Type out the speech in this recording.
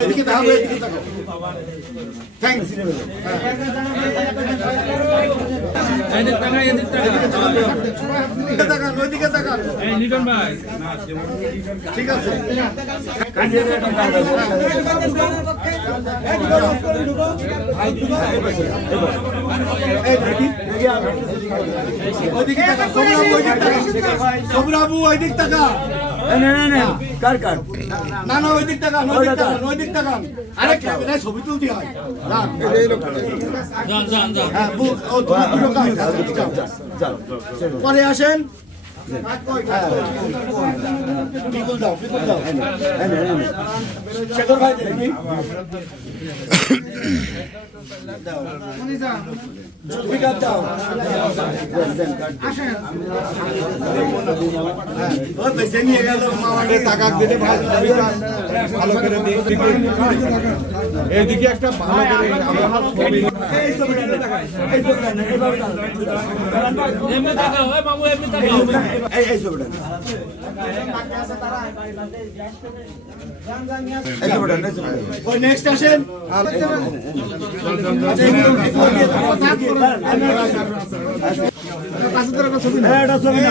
এদিকে তাকাবো এদিকে ওইদিকে এই ভাই ঠিক আছে ওইদিকে তাকান সোমরাবু ওইদিক তাকান সোমরাবু ওইদিক তাকান কার কার? না না ওইদিক তাকান ওইদিক তাকান ওইদিক তাকান আরে ক্যামেরায় ছবি তুলতে হয়। রাখ। যান যান যান হ্যাঁ ও তোমার দুটো কাজ পরে আসেন। টাকা দিতে ভাই ভালো করে দিই এদিকে একটা ভালো করে নেক্সট আসেন। এটা ছবি না